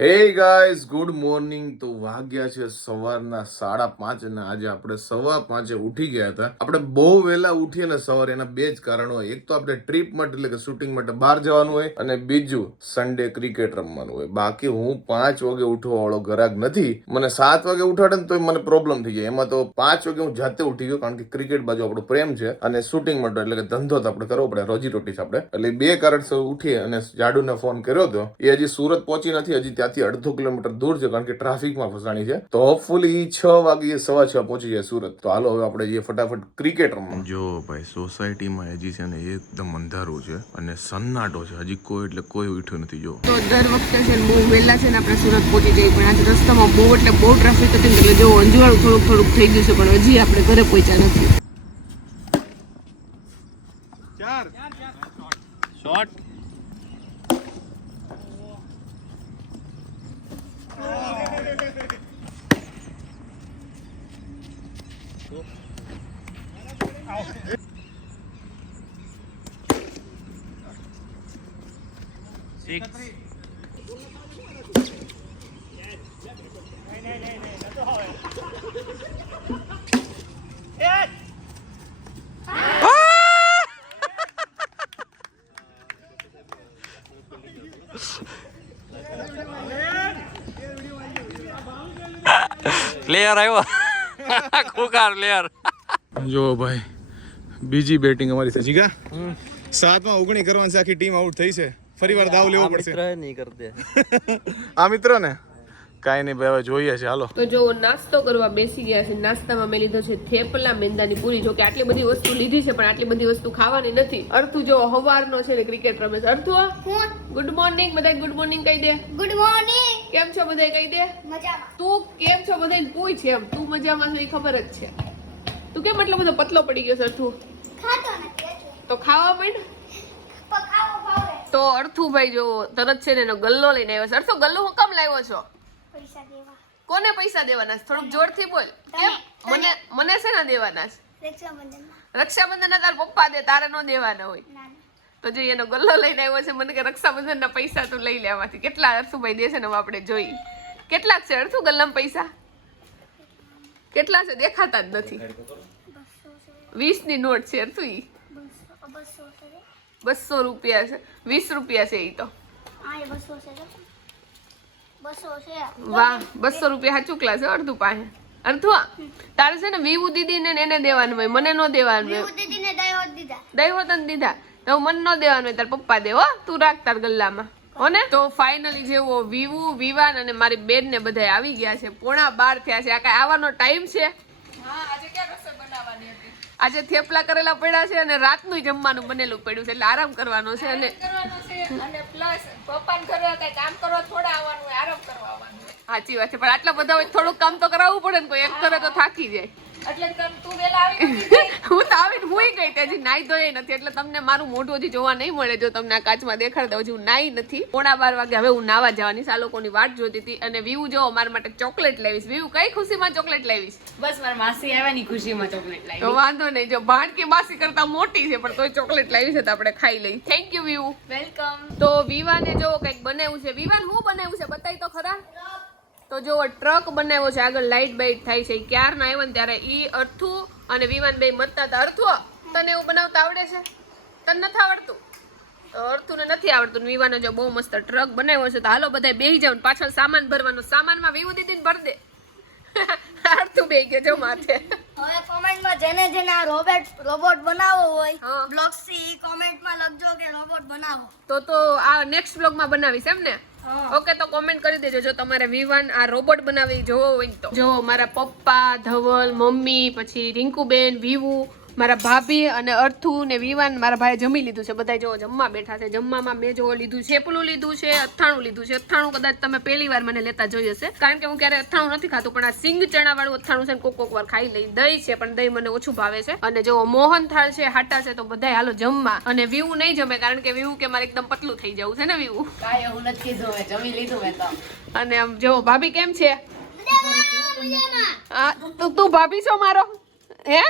Hey guys good morning. તો વાગ્યા છે સવારના 5:30 અને આજે આપણે 5:15 ઉઠી ગયા હતા. આપણે બહુ વહેલા ઉઠીએ ને સવારે, એના બે જ કારણો હોય. એક તો આપણે ટ્રીપ માટે એટલે કે શૂટિંગ માટે બહાર જવાનું હોય, અને બીજું સન્ડે ક્રિકેટ રમવાનું હોય. બાકી હું 5 વાગે ઉઠવા વાળો ગરાક નથી. મને 7 વાગે ઉઠાડે ને તો મને પ્રોબ્લેમ થઈ જાય. એમાં તો 5 વાગે હું જાતે ઉઠી ગયો, કારણ કે ક્રિકેટ બાજુ આપણો પ્રેમ છે અને શૂટિંગ માટે એટલે કે ધંધો તો આપણે કરવો પડે, રોજી રોટી છે આપણે. એટલે બે કારણસર ઉઠી અને જાડુને ફોન કર્યો હતો. એ હજી સુરત પહોંચી નથી, હજી ત્યાંથી 1.5 કિલોમીટર દૂર છે, કારણ કે ટ્રાફિકમાં ફસાણી છે. તો હોપફુલી 6 વાગે 6:15 પહોંચી જાય સુરત. તો હાલો હવે આપણે જઈએ ફટાફટ ક્રિકેટ રમવા. જો ભાઈ સોસાયટીમાં હજી છે ને એકદમ અંધારું છે અને સન્નાટો છે, હજી કોઈ એટલે કોઈ ઉઠ્યું નથી. જો તો દર વખતે છે બહુ વહેલા છે ને આપણે સુરત પહોંચી જઈએ, પણ આજે રસ્તામાં બહુ એટલે બહુ ટ્રાફિક હતી, એટલે જો અંજવાળું થોડુંક થઈ ગયું છે, પણ હજી આપણે ઘરે પહોંચ્યા નથી. શોટ પ્લેયર આવ્યો ખુકાર પ્લેયર. જો ભાઈ બીજી બેટિંગ અમારી છે. જીગા 7માં 19 કરવાની છે, આખી ટીમ આઉટ થઈ છે. ફરીવાર દાવ લેવો પડશે. નહીં કરતે આ મિત્ર ને કાઈ નહીં ભાઈ, હવે જોઈએ છે. હાલો તો જો નાસ્તો કરવા બેસી ગયા છે. નાસ્તામાં મેં લીધો છે થેપલા મેંદાની પૂરી. જો કે આટલી બધી વસ્તુ લીધી છે, પણ આટલી બધી વસ્તુ ખાવાની નથી. અર્થુ જો હવારનો છે ને ક્રિકેટ રમે છે. અર્થુ ગુડ મોર્નિંગ, બધા ગુડ મોર્નિંગ કહી દે. Good morning. કેમ છો બધા કહી દે. મજામાં. તું કેમ છો બધાને પૂછ. એમ તું મજામાં છે એ ખબર જ છે. તું કેમ એટલો બધો પતલો પડી ગયો છે અર્થુ? ખાતો નથી એટલે. તો ખાવા માંડ. પકાવો ભાવે. તો અર્થુભાઈ જો તરત છે ને એનો ગલ્લો લઈને આવ્યો છે. અર્થુ ગલ્લો હું કામ લાવ્યો છો? પૈસા દેવા. કોને પૈસા દેવાના છે? થોડુંક જોરથી બોલ. કેમ મને છે ને દેવાના છે? રક્ષાબંધનમાં. રક્ષાબંધનના તાર પપ્પા દે, તારે નો દેવાના હોય. ના તો જો એનો ગલ્લો લઈને આવ્યો છે. મને કે રક્ષાબંધનના પૈસા તું લઈ લે આમાંથી. કેટલા અર્થુભાઈ દેશે ને આપણે જોઈ. કેટલાક છે અર્થુ ગલ્લામાં પૈસા? કેટલા છે? દેખાતા જ નથી. 20 ની નોટ છે અર્થુ. ઈ 200 રૂપિયા છે. 20 રૂપિયા છે ઈ તો. આ 200 છે. 200 છે. વાહ, 200 રૂપિયા ચૂકલા છે અર્ધુ પાસે. અર્થુ તારે છે ને વીવુ દીદી ને એને દેવાનું હોય, મને નો દેવાનું હોય. વિભૂતિ દીને દયો દીધા. દઈ હોતન દીધા તો મને નો દેવાનું હોય, તાર પપ્પા દે. હો તું રાખ તાર ગલ્લામાં હો ને. તો ફાઇનલી જેવો વીવુ, વિવાન અને મારી બેન ને બધા આવી ગયા છે. 11:30 થયા છે. આ કઈ આવવાનો ટાઈમ છે? હા, આજે ક્યાં રસોઈ બનાવવાની હતી? આજે થેપલા કરેલા પડ્યા છે અને રાતનું જમવાનું બનેલું પડ્યું છે, એટલે આરામ કરવાનો છે. અને પ્લસ પપ્પાને ઘરે કઈ કામ કરવા થોડા આવવાનું હોય, આરામ કરવા આવવાનું હોય. સાચી વાત છે, પણ આટલા બધા હોય થોડુંક કામ તો કરાવવું પડે ને. કોઈ એક કરે તો થાકી જાય. એટલે તું વેલા આવી હું તો આવીને હુઈ ગઈ હતી. નાઈ ધોઈ નથી, એટલે તમને મારું મોઢું હજી જોવા નહીં મળે. જો તમને આ કાચમાં દેખાડ દઉં, હું નાઈ નથી. 11:15 વાગે હવે હું નાવા જવાની. આ લોકોની વાટ જોતી હતી. અને વીવુ જો મારા માટે ચોકલેટ લાવીશ. વીવુ કઈ ખુશીમાં ચોકલેટ લાવીશ? બસ મારા માસી આવ્યાની ખુશીમાં ચોકલેટ લાવી. તો વાંધો નહીં. જો ભાણકી માસી કરતા મોટી છે, પણ તોય ચોકલેટ લાવી છે, તો આપણે ખાઈ લઈ. થેન્ક યુ વીવુ. વેલકમ. તો વિવાને જો કંઈક બનાવ્યું છે. વિવાન શું બનાવ્યું છે બતાવી તો ખરા. તો જો ટ્રક બનાવ્યો છે, આગળ લાઈટ બાઈટ થાય છે. ક્યારના આવ્યા ને ત્યારે ઈ અર્થુ અને વિવાન બે મતતા હતા. અર્થુ તને એવું બનાવતા આવડે છે? તને નથી આવડતું? તો અર્થુને નથી આવડતું. વિવાને જો બહુ મસ્ત ટ્રક બનાવ્યો છે. તો હાલો બધા બેસી જાવ. પાછળ સામાન ભરવાનો. સામાનમાં વીવુ દીદીને ભર દે. અર્થુ બેસી ગયો જો માથે. હવે કોમેન્ટમાં જેને આ રોબોટ બનાવવો હોય, હા. બ્લોગ્સ થી કોમેન્ટમાં લખજો કે રોબોટ બનાવો. તો આ નેક્સ્ટ બ્લોગમાં બનાવીશ એમ ને? ઓકે, તો કોમેન્ટ કરી દેજો જો તમારે વિવાન આ રોબોટ બનાવી જોવો હોય તો. જો મારા પપ્પા, ધવલ, મમ્મી, પછી રિંકુબેન, વીવુ, મારા ભાભી અને અર્થુ ને વિવાન મારા ભાઈ જમી લીધું છે. બધા જો જમવા બેઠા છે. જમવામાં મેં જો લીધું છે, પેલું લીધું છે, અથાણું લીધું છે. અથાણું કદાચ તમે પહેલી વાર મને લેતા જોઈ હશે, કારણ કે હું ક્યારે અથાણું નથી ખાતું, પણ આ સિંગ ચણા વાળું અથાણું છે ને કોક વાર ખાઈ લઈ. દહીં છે, પણ દહીં મને ઓછું ભાવે છે. અને જો મોહન થાળ છે, હાટા છે, તો બધાય હાલો જમવા. અને વીવુ નહીં જમે, કારણ કે વીવુ કે મારે એકદમ પતલું થઈ જવું છે ને વીવુ. કાંઈ એવું નથી કીધું, મેં જમી લીધું મેં તો. અને આમ જો ભાભી કેમ છે? તું ભાભી છો મારો? હે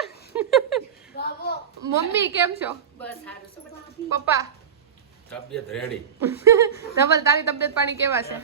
મમ્મી કેમ છો? બસ સારું છે. પપ્પા તબિયત રેડી. ધવલ તારી તબિયત પાણી કેવા છે?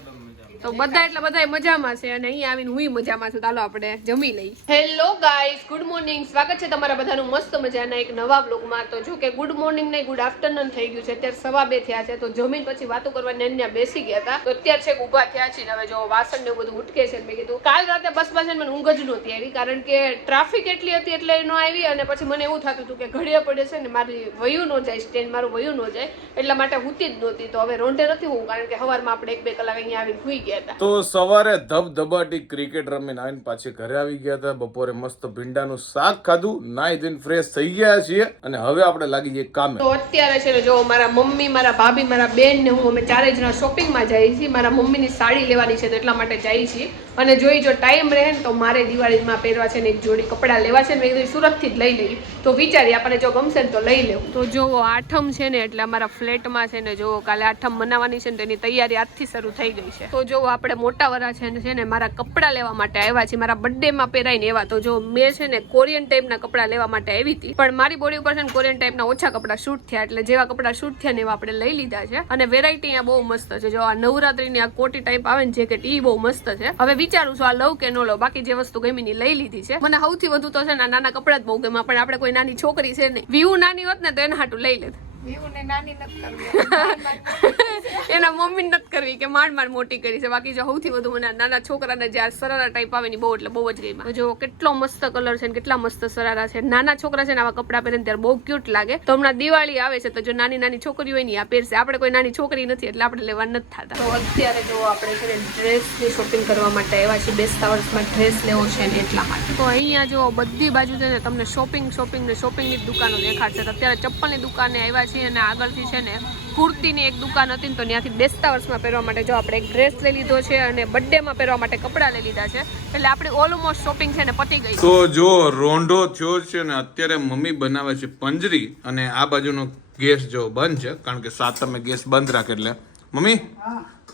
તો બધા એટલે બધા મજામાં છે અને અહીંયા આવીને હુંય મજામાં છું. ચાલો આપણે જમી લઈએ. Hello guys, good morning. સ્વાગત છે તમારા બધાનું મસ્ત મજાના એક નવા બ્લોગમાં. તો જો કે ગુડ મોર્નિંગ નહીં, ગુડ આફ્ટરનૂન થઈ ગયું છે. અત્યારે 2:15 થયા છે. તો જમીન પછી વાતો કરવાની અહીંયા બેસી ગયા હતા. તો અત્યારે છે ઊભા થયા છે. હવે જો વાસણ ને બધું ઉટકે છે. મેં કીધું કાલ રાતે બસમાં છે મને ઊંઘ જ નહોતી આવી, કારણ કે ટ્રાફિક એટલી હતી એટલે ન આવી. અને પછી મને એવું થતું હતું કે ઘડિયા પડે છે ને મારી વયું ન જાય, સ્ટેન્ડ મારું વયું ન જાય, એટલા માટે હુતી જ નહોતી. તો હવે રોંઢે નથી હોવું, કારણ કે સવારમાં આપણે 1-2 કલાક અહીંયા આવીને સુઈ ગયા હતા. તો સવારે ધબધબાટી ક્રિકેટ રમીને આવીને પાછી ઘરે આવી ગયા હતા. બપોરે મસ્ત ભીંડાનું શાક ખાધું, નાઈ ધોઈને ફ્રેશ થઈ ગયા છીએ અને હવે આપણે લાગી જઈએ કામે. તો અત્યારે છે ને જો મારા મમ્મી, મારા ભાભી, મારા બેન ને હું અમે ચારે જણા શોપિંગમાં જઈએ છીએ. મારા મમ્મીની સાડી લેવાની છે તો એટલા માટે જઈએ છીએ. અને જોઈ જો ટાઈમ રહે ને તો મારે દિવાળીમાં પહેરવા છે ને એક જોડી કપડાં લેવા છે ને, મેં કીધું સુરતથી જ લઈ લઈએ. તો વિચારીએ આપણને જો ગમશે ને તો લઈ લેવું. તો જો આઠમ છે ને એટલે અમારા ફ્લેટમાં છે ને જો કાલે આઠમ મનાવવાની છે ને તેની તૈયારી આજથી શરૂ થઈ ગઈ છે. તો જો આપણે મોટા વરા છે ને મારા કપડાં લેવા માટે આવ્યા છીએ, મારા બર્થડેમાં પહેરાઈને એવા. તો જો મેં છે ને કોરિયન ટાઈપના કપડાં લેવા માટે આવી હતી, પણ મારી બોડી ઉપર છે ને કોરિયન ટાઈપના ઓછા કપડાં શૂટ થયા, એટલે જેવા કપડાં શૂટ થયા ને એવા આપણે લઈ લીધા છે. અને વેરાયટી અહીંયા બહુ મસ્ત છે. જો આ નવરાત્રીની આ કોટી ટાઈપ આવે ને જેકેટ, ઈ બહુ મસ્ત છે. હવે વિચારું છું આ લઉં કે ન લઉં. બાકી જે વસ્તુ ગમી ની લઈ લીધી છે. મને સૌથી વધુ તો છે ને નાના કપડાં જ બહુ ગમે, પણ આપણે કોઈ નાની છોકરી છે નહીં. વીવું નાની હોત ને તો એના હાટું લઈ લેત. એના મમ્મી નથી કરવી કે માંડ માંડ મોટી કરી છે. બાકી જો સૌથી વધુ મને નાના છોકરાને જે સરારા ટાઈપ આવે ને બહુ એટલે બહુ જ ગઈ. જો કેટલો મસ્ત કલર છે ને કેટલા મસ્ત સરારા છે. નાના છોકરા છે ને આવા કપડા પહેરે ત્યારે બહુ ક્યુટ લાગે. તો હમણાં દિવાળી આવે છે તો જો નાની નાની છોકરી હોય ને આ પહેરશે. આપણે કોઈ નાની છોકરી નથી એટલે આપણે લેવા નથી થતા. તો અત્યારે જો આપણે છે ને ડ્રેસની શોપિંગ કરવા માટે આવ્યા છીએ. બેસતા વર્ષમાં ડ્રેસ લેવો છે ને એટલા માટે. તો અહીંયા જો બધી બાજુ છે ને તમને શોપિંગ ને શોપિંગની જ દુકાનો દેખાડશે. અત્યારે ચપ્પલની દુકાને આવ્યા છીએ અને આગળથી છે ને કુર્તીની એક દુકાન હતી ને તો ત્યાંથી બેસતા વર્ષમાં પહેરવા માટે જો આપણે એક ડ્રેસ લઈ લીધો છે અને બર્થડેમાં પહેરવા માટે કપડાં લઈ લીધા છે. એટલે આપણી ઓલમોસ્ટ શોપિંગ છે ને પતી ગઈ. તો જો રોંઢો થયો છે ને અત્યારે મમ્મી બનાવે છે પંજરી અને આ બાજુનો ગેસ જો બંધ છે, કારણ કે સાતમે ગેસ બંધ રાખે. એટલે મમ્મી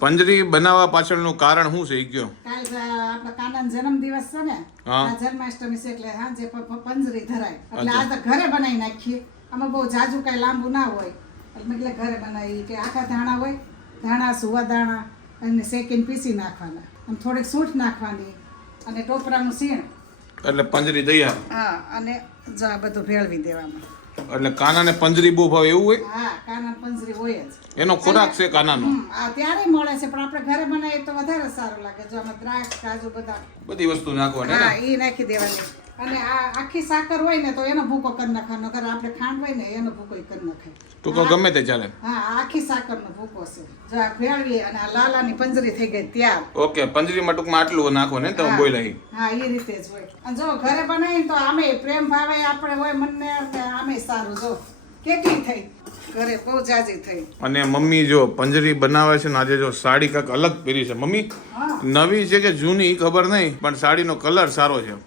પંજરી બનાવવા પાછળનું કારણ શું છે એ કયો? કાલ આપણા કાનાનો જન્મદિવસ છે ને, આ જન્માષ્ટમી છે એટલે સાંજે પંજરી ધરાય એટલે આ તો ઘરે બનાવી નાખીએ. આમાં બહુ જાજુ કઈ લાંબુ ના હોય એટલે મેં ઘરે બનાવી કે આખા ધાણા હોય, ધાણા સુવા દાણા અને શેકીને પીસી નાખવાના અને થોડીક સૂંઠ નાખવાની અને ટોપરાનું સીણ એટલે પંજરી તૈયાર. હા, અને જો આ બધું ભેળવી દેવામાં. એટલે કાનાને પંજરી બહુ ભાવે એવું હોય? હા, કાના પંજરી હોય જ. એનો ખોરાક છે કાનાનો. આ ત્યારે મળે છે પણ આપણે ઘરે બનાવીએ તો વધારે સારું લાગે. જો આમાં દ્રાક્ષ, કાજુ, બદામ બધી વસ્તુ નાખવાની. હા, એ નાખી દેવાની. અને આ આખી સાકર હોય ને તો એનો ભૂકો કરી નાખવાનો. ઘરે આપણે ખાંડ હોય ને એનો ભૂકો કરી નાખાય. ટૂંકો ગમે તે ચાલે. હા, આ આખી સાકરનો ભૂકો છે. જો આ ભેળવીએ અને આ લાલાની પંજરી થઈ ગઈ ત્યાર. ઓકે, પંજરીમાં ટૂંકમાં આટલું નાખો ને તમે બોલાઈ. હા, એ રીતે જ હોય. અને જો ઘરે બનાવી તો આમે પ્રેમ ભાવે આપણે હોય મનને, આમે સારું. જો કેટલી થઈ ઘરે, બહુ જાજી થઈ. અને મમ્મી જો પંજરી બનાવે છે ને આજે જો સાડી કાંઈક અલગ પહેરી છે. મમ્મી નવી છે કે જૂની ખબર નહીં, પણ સાડીનો કલર સારો છે.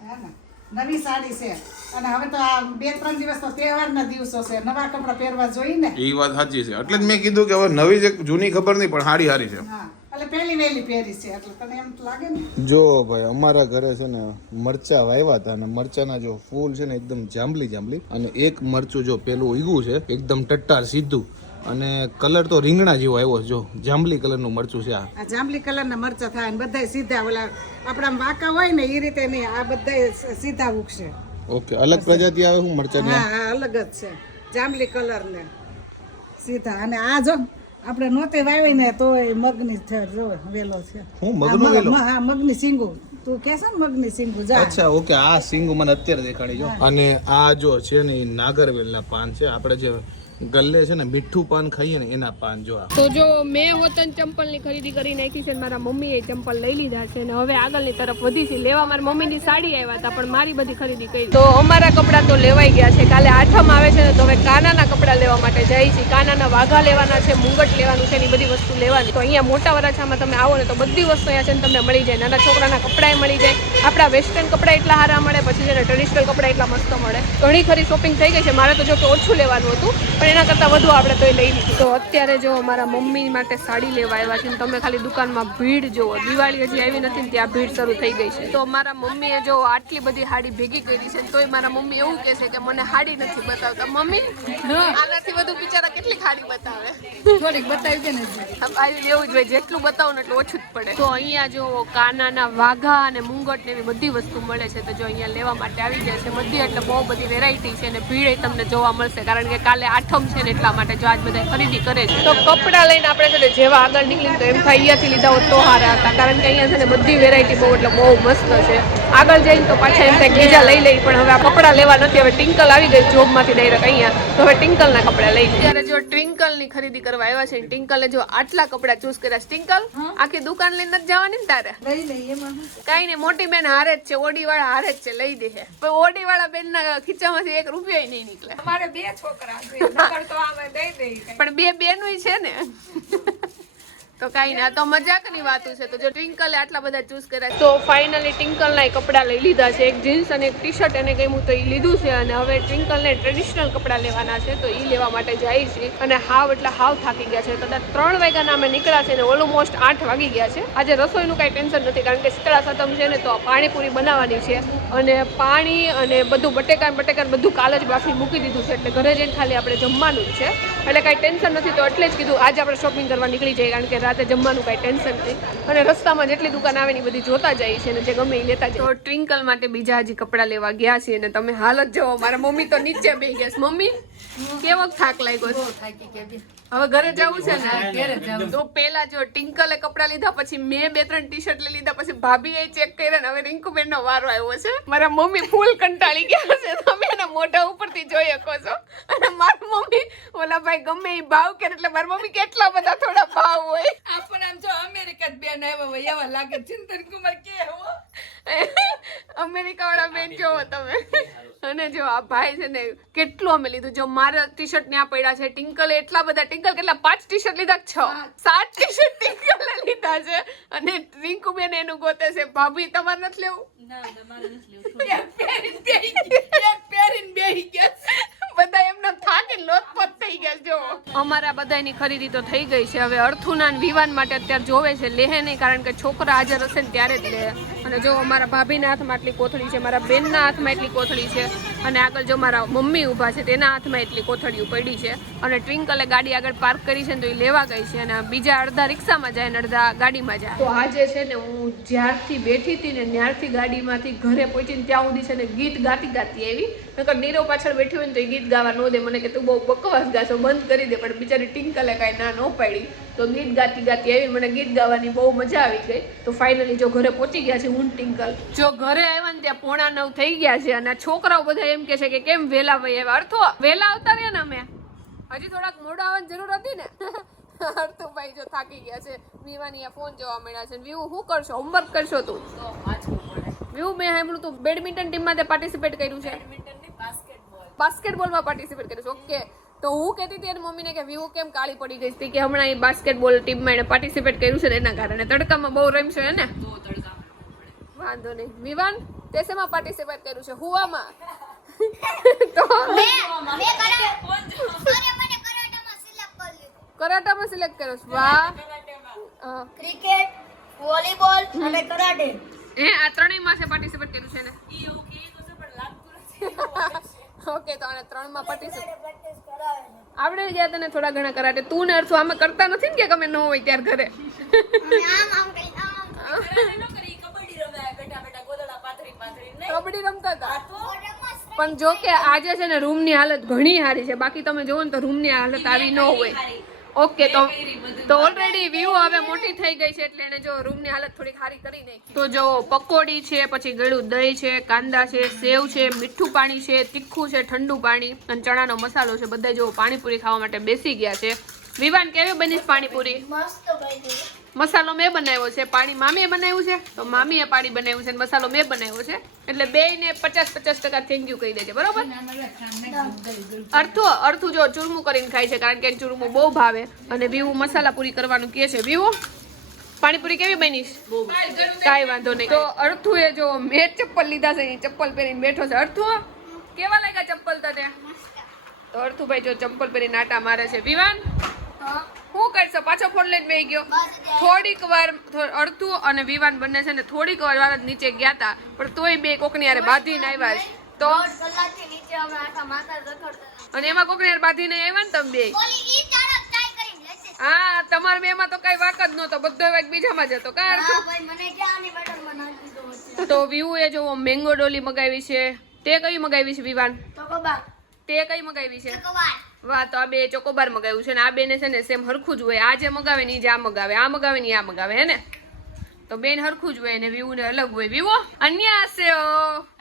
નવી સાડી છે અને હવે તો આ 2-3 દિવસ તો તહેવારના દિવસો છે, નવા કપડા પહેરવા જોઈએ ને. એ વાત સાચી છે. એટલે જ મેં કીધું કે હવે નવી છે જૂની ખબર નહીં, પણ સાડી સારી છે. હા, એટલે પહેલી વહેલી પહેરી છે એટલે તને એમ લાગે ને. જો ભાઈ અમારા ઘરે છે ને મરચા વાવ્યા હતા અને મરચાના જો ફૂલ છે ને એકદમ જાંબલી અને એક મરચું જો પેલું ઉગ્યું છે એકદમ ટટ્ટાર સીધું અને કલર તો રીંગણા જેવો આવ્યો. જો જાંબલી કલરનું મરચું છે. આ જાંબલી કલરના મરચા થાય ને બધાય સીધા ઓલા આપણા વાંકા હોય ને એ રીતે નહીં, આ બધાય સીધા ઉગશે. ઓકે, અલગ પ્રજાતિ આવે હું મરચાની? હા, હા, અલગ જ છે જાંબલી કલર ને સીધા. અને આ જો આપણે નોતે વાવી ને તો મગની જો વેલો છે. હું મગનો વેલો? હા, મગની સિંગુ. તું કે છે ને મગની સિંગુ. જા. અચ્છા, ઓકે, આ સિંગ મને અત્યારે દેખાડી. જો અને આ જો છે ને નાગરવેલના પાન છે. આપણે જે ગલ્લે છે ને મીઠું પાન ખાઈએ ને એના પાન. જો તો જો મેં હોતન ચંપલની ખરીદી કરી નાખી છે, મારા મમ્મીએ ચંપલ લઈ લીધા છે અને હવે આગળની તરફ વધી છે. લેવા મારી મમ્મીની સાડી આવ્યા હતા પણ મારી બધી ખરીદી કરી. તો અમારા કપડાં તો લેવાઈ ગયા છે. કાલે આઠમ આવે છે ને તો હવે કાનાના કપડાં લેવા માટે જઈએ છીએ. કાનાના વાઘા લેવાના છે, મુંગટ લેવાનું છે, એની બધી વસ્તુ લેવાની. તો અહીંયા મોટા વરાછામાં તમે આવો ને તો બધી વસ્તુ અહીંયા છે ને તમને મળી જાય. નાના છોકરાના કપડાં મળી જાય, આપણા વેસ્ટર્ન કપડાં એટલા સારા મળે, પછી છે ને ટ્રેડિશનલ કપડાં એટલા મસ્ત મળે. ઘણી ખરી શોપિંગ થઈ ગઈ છે. મારે તો જો કે ઓછું લેવાનું હતું પણ એના કરતાં વધુ આપણે તોય લઈ લીધી. તો અત્યારે જો મારા મમ્મી માટે સાડી લેવા આવ્યા છે ને તમે ખાલી દુકાનમાં ભીડ જુઓ. દિવાળી હજી આવી નથી ને ત્યાં ભીડ શરૂ થઈ ગઈ છે. તો મારા મમ્મીએ જો આટલી બધી હાડી ભેગી કરી છે તોય મારા મમ્મી એવું કહે છે કે મને હાડી નથી બતાવતા. મમ્મી આનાથી વધુ બિચારા કેટલી હાડી બતાવે? થોડીક બતાવી દે ને. આવી લેવું જ હોય, જેટલું બતાવો ને એટલું ઓછું જ પડે. તો અહીંયા જો કાનાના વાઘા અને મુંગટ ને એવી બધી વસ્તુ મળે છે. તો જો અહીંયા લેવા માટે આવી જાય છે બધી, એટલે બહુ બધી વેરાયટી છે અને ભીડ તમને જોવા મળશે કારણ કે કાલે આઠમ છે ને એટલા માટે જો આજ બધા ખરીદી કરે છે. તો કપડા લઈને આપણે છે ને જેવા આગળ નીકળીને તો એમ થાય અહીંયાથી લીધા હોત તો હારા હતા, કારણ કે અહીંયા છે ને બધી વેરાયટી બહુ એટલે બહુ મસ્ત છે. આગળ જઈને તો પાછા એમ થાય બીજા લઈ લઈ, પણ હવે આ કપડા લેવા નથી. હવે ટિંકલ આવી ગઈ જોબમાંથી ડાયરેક્ટ અહીંયા, તો હવે ટિંકલના કપડા લઈ. ત્યારે જો ટ્વિંકલની ખરીદી કરવા આવ્યા છે, ટિંકલે જો આટલા કપડા ચૂઝ કર્યા. ટિંકલ આખી દુકાન લઈને નથી જવાની ને તારે? લઈ લઈ એમાં કઈ નહીં, મોટી બેન હારે જ છે, ઓડી વાળા હારે જ છે, લઈ દે છે. પણ ઓડી વાળા બેન ના ખીચામાંથી એક રૂપિયો નહીં નીકળે. અમારે 2 છોકરા છે, નકર તો આમે દઈ દઈ. પણ બે બેનું છે ને તો કઈ ના, તો મજાકની વાતું છે. તો જો ટ્વિંકલે આટલા બધા ચૂઝ કર્યા તો ફાઇનલી ટ્વિંકલના કપડા લઈ લીધા છે. એક જીન્સ અને એક ટી શર્ટ એને ગમ્યું તો એ લીધું છે, અને હવે ટ્વિંકલને ટ્રેડિશનલ કપડા લેવાના છે તો એ લેવા માટે જાય છે. અને હાવ એટલે હાવ થાકી ગયા છે. કદાચ 3 વાગ્યાના અમે નીકળ્યા છે ને ઓલમોસ્ટ 8 વાગી ગયા છે. આજે રસોઈનું કાંઈ ટેન્શન નથી કારણ કે શીતળા સાતમ છે ને તો પાણીપુરી બનાવવાની છે, અને પાણી અને બધું બટેકા બધું કાલ જ બાફી મૂકી દીધું છે, એટલે ઘરે જઈને ખાલી આપણે જમવાનું જ છે, એટલે કાંઈ ટેન્શન નથી. તો એટલે જ કીધું આજે આપણે શોપિંગ કરવા નીકળી જઈએ, કારણ કે રાતે જમવાનું કાંઈ ટેન્શન નહીં, અને રસ્તામાં જેટલી દુકાન આવે ને બધી જોતા જાય છે ને જે ગમે એ લેતા જાય. તો ટ્વિંકલ માટે બીજા હજી કપડાં લેવા ગયા છે, અને તમે હાલત જોવો, મારા મમ્મી તો નીચે બેસી ગયા છે. મમ્મી કેવો થાક લાગ્યો છે? હવે ઘરે જવું છે ને? તો પેલા જો ટિંકલે કપડા લીધા, પછી મેં 2-3 ટી શર્ટ લઈ લીધા, પછી ભાભીએ ચેક કર્યા, હવે રિંકુબેન નો વારો આવ્યો છે. મારા મમ્મી ફૂલ કંટાળી ગયા છે, તમે એના મોઢા ઉપરથી જોઈ શકો છો. અને મારી મમ્મી ઓલા ભાઈ ગમે એ ભાવ કે એટલે મારી મમ્મી કેટલા બધા થોડા ભાવ હોય. આપણને આમ જો અમેરિકા બેન આવ્યા હોય એવા લાગે. ચિંતન કુમાર કે હો અમેરિકા વાળા બેન જોવો તમે. અને જો આ ભાઈ છે ને કેટલું અમે લીધું. જો મારા ટી શર્ટ ત્યાં પડ્યા છે, ટિંકલે એટલા બધા, ટિંકલ કેટલા 5 ટી શર્ટ લીધા, 6-7 ટી શર્ટ ટિંકલે લીધા છે, અને રિંકુબેન એનું ગોતે છે. ભાભી તમારે નથી લેવું? બધા એમના થાકી લોથપોથ થઈ ગયા. જો અમારા બધાની ખરીદી તો થઈ ગઈ છે. હવે અર્થુના વિવાન માટે અત્યારે જોવે છે, લેહે નહીં કારણ કે છોકરા હાજર હશે ને ત્યારે જ લે. અને જો અમારા ભાભીના હાથમાં આટલી કોથળી છે, મારા બેનના હાથમાં એટલી કોથળી છે, અને આગળ જો મારા મમ્મી ઊભા છે તેના હાથમાં એટલી કોથળીઓ પડી છે. અને ટ્વિંકલે ગાડી આગળ પાર્ક કરી છે ને તો એ લેવા ગઈ છે, અને બીજા અડધા રિક્ષામાં જાય ને અડધા ગાડીમાં જાય. તો આજે છે ને હું જ્યારથી બેઠી હતી ને ત્યારથી ગાડીમાંથી ઘરે પહોંચીને ત્યાં સુધી છે ને ગીત ગાતી આવી. નકર નીરવ પાછળ બેઠી હોય ને તો એ ગીત ગાવા ન દે, મને કે તું બહુ બકવાસ ગાશો, બંધ કરી દે. પણ બિચારી ટિંકલે કાંઈ ના ન પાડી, તો ગીત ગાતી આવી. મને ગીત ગાવાની બહુ મજા આવી ગઈ. તો ફાઇનલી જો ઘરે પહોંચી ગયા છે હું ટિંકલ. જો ઘરે આવ્યા ને ત્યાં 8:45 થઈ ગયા છે, અને છોકરાઓ બધા એમ કે છે કે કેમ વેલા ભાઈ આવ્યા? અર્થો વેલા આવતા રહ્યા ને અમે, હજી થોડાક મોડા આવવાની જરૂર હતી ને. અર્થુભાઈ જો થાકી ગયા છે. વિવાની આ ફોન જોવા મળ્યા છે. વિવું શું કરશો? હોમવર્ક કરશો તું? વિવું મેં સાંભળ્યું તું બેડમિન્ટન ટીમમાં તે પાર્ટિસિપેટ કર્યું છે? બાસ્કેટબોલમાં પાર્ટિસિપેટ કર્યું છે. ઓકે, તો હું કહેતી હતી એની મમ્મીને કે વિવું કેમ કાળી પડી ગઈ હતી, કે હમણાં એ બાસ્કેટબોલ ટીમમાં એને પાર્ટિસિપેટ કર્યું છે ને એના કારણે તડકામાં બહુ રમશે ને. વાંધો નહીં. વિવાન તે શેમાં પાર્ટિસિપેટ કર્યું છે? હુવામાં? તો કરાટામાં સિલેક્ટ કર્યો છે. વાહ. ક્રિકેટ, વોલીબોલ અને કરાટે. આ ત્રણેયમાં છે પાર્ટિસિપેટ કર્યું છે ને? ઓકે, તો આને 3માં પાર્ટિસિપેટ આવડે ગયા તને થોડા ઘણા કરાટે? તું ને અર્થું આમાં કરતા નથી ને કે ગમે ન હોય ત્યારે ઘરે? કબડ્ડી રમતા હતા. પણ જો કે આજે છે ને રૂમની હાલત ઘણી સારી છે, બાકી તમે જોવો ને તો રૂમની હાલત આવી ન હોય. ઓકે, તો ઓલરેડી વ્યૂ હવે મોટી થઈ ગઈ છે એટલે એને જો રૂમની હાલત થોડી સારી કરી નાખી. તો જો પકોડી છે, પછી ગળ્યું દહીં છે, કાંદા છે, સેવ છે, મીઠું પાણી છે, તીખું છે, ઠંડુ પાણી અને ચણાનો મસાલો છે. બધા જો પાણીપુરી ખાવા માટે બેસી ગયા છે. વિવાન કેવી બની પાણીપુરી? મસ્ત બની. મસાલો મેં બનાવ્યો છે, પાણી મામીએ બનાવ્યું છે, તો મામીએ પાણી બનાવ્યું છે, મસાલો મેં બનાવ્યો છે, એટલે બેયને 50-50% થેન્ક યુ કહી દેજે, બરોબર? અર્થું જો ચૂરમું કરીને ખાય છે કારણ કે ચૂરમું બહુ ભાવે, અને વિવું મસાલા પૂરી કરવાનું કહે છે. વિવો પાણીપુરી કેવી બની? કાંઈ વાંધો નહીં. તો અર્થુએ જો મેં ચપ્પલ લીધા છે, ચપ્પલ પહેરીને બેઠો છે. અર્થુ કેવા લાગ્યા ચપ્પલ તને? તો અર્થુભાઈ જો ચંપલ પહેરી નાટા મારે છે. વિવાન શું કરશો? પાછો ફોન લઈને બેસી ગયો. થોડીક વાર અર્થુ અને વિવાન બંને છે ને થોડીક વાર જ નીચે ગયા હતા, પણ તોય બે કોકની હારે બાંધીને આવ્યા છે. તો કલાકથી નીચે અમે આખા માથા રખડતા હતા. અને એમાં કોકની હારે બાંધીને આવ્યા ને તમે બે. ઓલી ઈ ચારક ટ્રાય કરીને લેશે. હા, તમારા બેમાં તો કઈ વાક જ નહોતો, બધો એક બીજામાં જ હતો. કા અર્થુ? હા ભાઈ, મને ક્યાં આની બેટરમાં નાખી દીધો વચ્ચે. તો વ્યૂ એ જો મેંગો ડોલી મગાવી છે. તે કઈ મગાવી છે વિવાન? ચોકોબાર, તે કઈ મગાવી છે? ચોકોબાર. વાહ, તો આ બે ચોકોબાર મગાવ્યું છે ને આ બેને છે ને સેમ હરખું જ હોય. આ જે મગાવે ને ઈ જ આ મગાવે, આ મગાવે ને ઈ આ મગાવે, હે ને? તો બેન હરખું જ હોય ને વ્યૂ ને અલગ હોય. વિવો અન્યાસ્યો.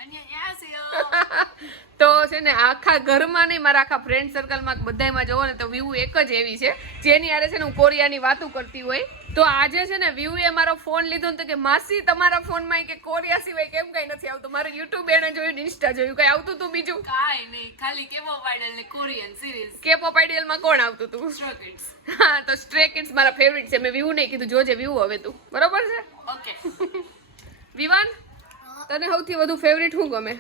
તો છે ને આખા ઘરમાં નહીં, મારા આખા ફ્રેન્ડ સર્કલમાં બધાયમાં જોવો ને તો વ્યૂ એક જ એવી છે જેની હારે છે ને હું કોરિયાની વાતો કરતી હોય. તો આજે છે ને વ્યૂએ મારો ફોન લીધો ને તો કે માસી તમારા ફોનમાં કે કોરિયા સિવાય કેમ કઈ નથી આવતું? મારું યુટ્યુબ એને જોયું, ઇન્સ્ટા જોયું, કઈ આવતું તું બીજું? કાઈ નહીં, ખાલી કેપોપ આઇડલ ને કોરિયન સિરીઝ. કેપોપ આઇડિયલમાં કોણ આવતું તું? Stray kids. હા, તો સ્ટ્રે કિડ્સ મારા ફેવરિટ છે. મેં વ્યૂ નહીં કીધું, જોજે વ્યૂ હવે તું, બરોબર છે? ઓકે. વિવાન, તને સૌથી વધુ ફેવરિટ શું ગમે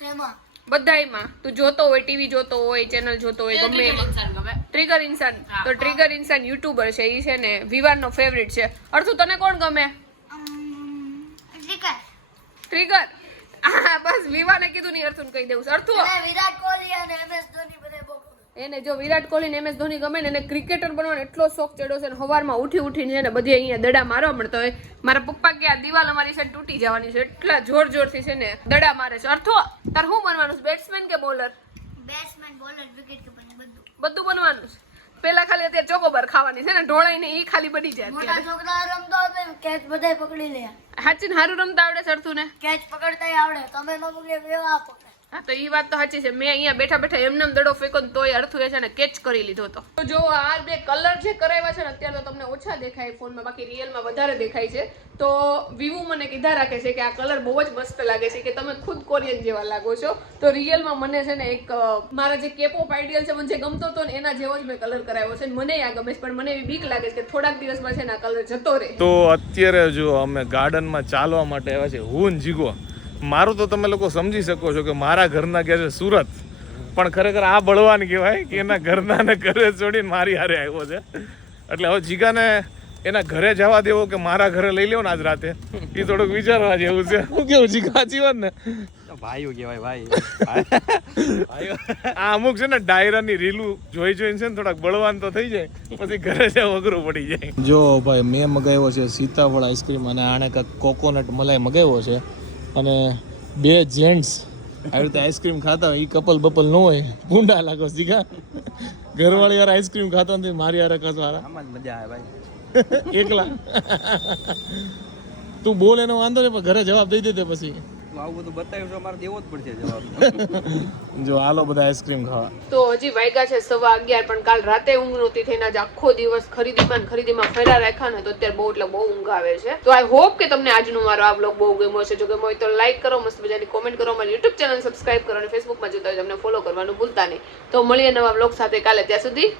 શેમાં? બધાયમાં? તું જોતો હોય, ટીવી જોતો હોય, ચેનલ જોતો હોય, ગમે એમાં? ઇન્સાન ગમે. ટ્રિગર ઇન્સાન. હા, તો ટ્રિગર ઇન્સાન યુટ્યુબર છે, ઈ છે ને વિવાનનો ફેવરિટ છે. અર્થુ તને કોણ ગમે? ક્રિકેટ. ટ્રિગર. હા, બસ વિવાને કીધું નહીં, અર્થુને કહી દેવું છે. અર્થુ અને વિરાટ કોહલી અને MS ધોની બધા બહુ ગમે. એને જો વિરાટ કોહલી ને MS ધોની ગમે ને એને ક્રિકેટર બનવાનો એટલો શોખ ચડ્યો છે ને સવારમાં ઉઠીને છે ને બધી અહીંયા દડા મારવા મળતો હોય. મારા પપ્પા કે આ દિવાલ અમારી સાઈડ તૂટી જવાની છે, એટલા જોરથી છે ને દડા મારે છે. અર્થુ તાર શું બનવાનું છે? બેટ્સમેન કે bowler? Batsman, bowler, wicket keeper બધું. બધું બનવાનું છે. પેલા ખાલી અત્યારે ચોકોબાર ખાવાની છે ને ઢોળાઈને ઈ ખાલી બની જાય મોટા અત્યારે. છોકરા રમતો હતો ને કેચ બધાય પકડી લે. હાચીને હારું રમતા આવડે છે અર્થુને? કેચ પકડતાય આવડે. તમે ન પકડે એવા પકડે. હા, તો ઈ વાત તો સાચી છે. મેં અહીંયા બેઠા એમને દડો ફેંકો ને તોય અર્થુએ છે ને કેચ કરી લીધો હતો. તો જો આ બે કલર જે કરાવ્યા છે ને અત્યારે તો તમને ઓછા દેખાય ફોનમાં, બાકી રિયલમાં વધારે દેખાય છે. તો વિવુ મને કીધા રાખે છે કે આ કલર બહુ જ મસ્ત લાગે છે, કે તમે ખુદ કોરિયન જેવા લાગો છો. તો રિયલમાં મને છે ને એક મારા જે કેપોપ આઇડિયલ છે મને જે ગમતો હતો ને એના જેવો જ મેં કલર કરાવ્યો છે. મને આ ગમે છે, પણ મને એવી બીક લાગે છે કે થોડાક દિવસમાં છે ને આ કલર જતો રહે. તો અત્યારે જો અમે ગાર્ડનમાં ચાલવા માટે આવ્યા છે. હું ને જીગો, મારું તો તમે લોકો સમજી શકો છો કે મારા ઘરના કે છે સુરત, પણ ખરેખર આ બળવાન કહેવાય કે એના ઘરના ને ઘરે છોડીને મારી હારે આવ્યો છે. એટલે હવે જીગાને એના ઘરે જવા દેવો કે મારા ઘરે લઈ લેવો ને આજ રાતે, એ થોડુંક વિચારવા જેવું છે. શું કેવું જીગા, સાચી વાત ને? ભાઈઓ કહેવાય ભાઈ. આ અમુક છે ને ડાયરાની રીલું જોઈને છે ને થોડાક બળવાન તો થઈ જાય, પછી ઘરે જવું અઘરું પડી જાય. જો ભાઈ, મેં મગાવ્યો છે સીતાફળ આઈસ્ક્રીમ અને આણે કાંઈક કોકોનટ મલાઈ મગાવ્યો છે. અને બે જેન્ટ્સ આવી રીતે આઈસ્ક્રીમ ખાતા હોય, એ કપલ બપલ ન હોય, ભૂંડા લાગો શીખા. ઘરવાળી યાર આઈસ્ક્રીમ ખાતા નથી, મારી યાર કસવાળા આમાં જ મજા આવે ભાઈ. એકલા. તું બોલ એનો વાંધો નહીં, પણ ઘરે જવાબ દઈ દે પછી. આવું બધું બતાવ્યું તો અમારે દેવો જ પડશે જવાબ. જો હાલો બધા આઈસ્ક્રીમ ખાવા. તો હજી વાગ્યા છે 11:15, પણ કાલ રાતે ઊંઘ નહોતી થઈને આજે આખો દિવસ ખરીદીમાં ફર્યા રાખ્યા ને, તો અત્યારે બહુ ઊંઘ આવે છે. તો આઈ હોપ કે તમને આજનો મારો આ વ્લોગ બહુ ગમ્યો છે. જો ગમ્યો હોય તો લાઈક કરો, મસ્ત મજાની કોમેન્ટ કરો, મારી યુટ્યુબ ચેનલ સબસ્ક્રાઇબ કરો અને ફેસબુકમાં જોતા હોય તમને ફોલો કરવાનું ભૂલતા નહીં. તો મળીએ નવા વ્લોગ સાથે કાલે, ત્યાં સુધી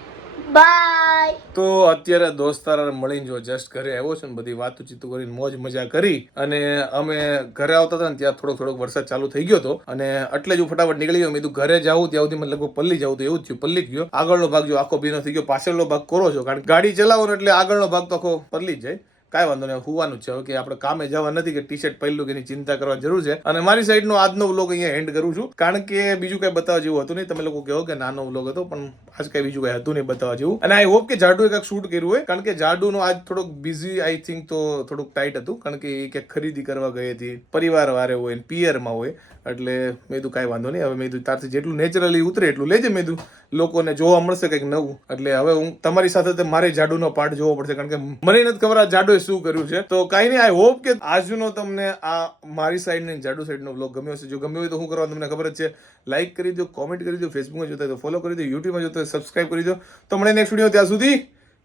બાય. તો અત્યારે દોસ્તાર મળીને જો જસ્ટ ઘરે આવ્યો છે ને બધી વાતચીત કરીને મોજ મજા કરી, અને અમે ઘરે આવતા હતા ને ત્યાં થોડોક વરસાદ ચાલુ થઈ ગયો હતો, અને એટલે જ હું ફટાફટ નીકળી ગયો. મેં કીધું ઘરે જાઉં ત્યાં સુધી મને લગભગ પલ્લી જવું, તો એવું જ થયું, પલ્લી જ ગયો. આગળનો ભાગ જો આખો ભીનો થઈ ગયો, પાછળનો ભાગ કોરો છો, કારણ કે ગાડી ચલાવો ને એટલે આગળનો ભાગ તો આખો પલ્લી જ જાય. કાંઈ વાંધો નહીં, હોવાનું જ છે. હવે કે આપણે કામે જવા નથી કે ટી શર્ટ પહેરલું કે એની ચિંતા કરવા જરૂર છે. અને મારી સાઈડનો આજનો વ્લોગ અહીંયા એન્ડ કરું છું, કારણ કે બીજું કઈ બતાવવા જેવું હતું નહીં. તમે લોકો કહો કે નાનો વ્લોગ હતો, પણ આજ કઈ બીજું કઈ હતું નહીં બતાવવા જેવું. અને આઈ હોપ કે જાડુએ કંઈક શૂટ કર્યું હોય, કારણ કે જાડુનો આજ થોડોક બિઝી આઈ થિંક તો થોડુંક ટાઈટ હતું, કારણ કે એ ક્યાંક ખરીદી કરવા ગઈ હતી, પરિવાર વારે હોય ને પિયરમાં હોય, એટલે મેં કીધું કાંઈ વાંધો નહીં. હવે મેં કીધું તારથી જેટલું નેચરલી ઉતરે એટલું લેજે. મેં કીધું લોકોને જોવા મળશે કંઈક નવું, એટલે હવે હું તમારી સાથે મારે જાડુનો પાર્ટ જોવો પડશે, કારણ કે મને નથી ખબર આ જાડુએ શું કર્યું છે. તો કાંઈ નહીં, આઈ હોપ કે આજનો તમને આ મારી સાઈડ ને જાડુ સાઈડનો વ્લોગ ગમ્યો હશે. જો ગમ્યો હોય તો શું કરવાનું તમને ખબર જ છે, લાઈક કરી દો, કોમેન્ટ કરી દો, ફેસબુકમાં જોતા હોય તો ફોલો કરી દો, યુટ્યુબમાં જોતા હોય સબસ્ક્રાઇબ કરી દો. તો મળે નેક્સ્ટ વિડીયો, ત્યાં સુધી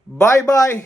બાય બાય.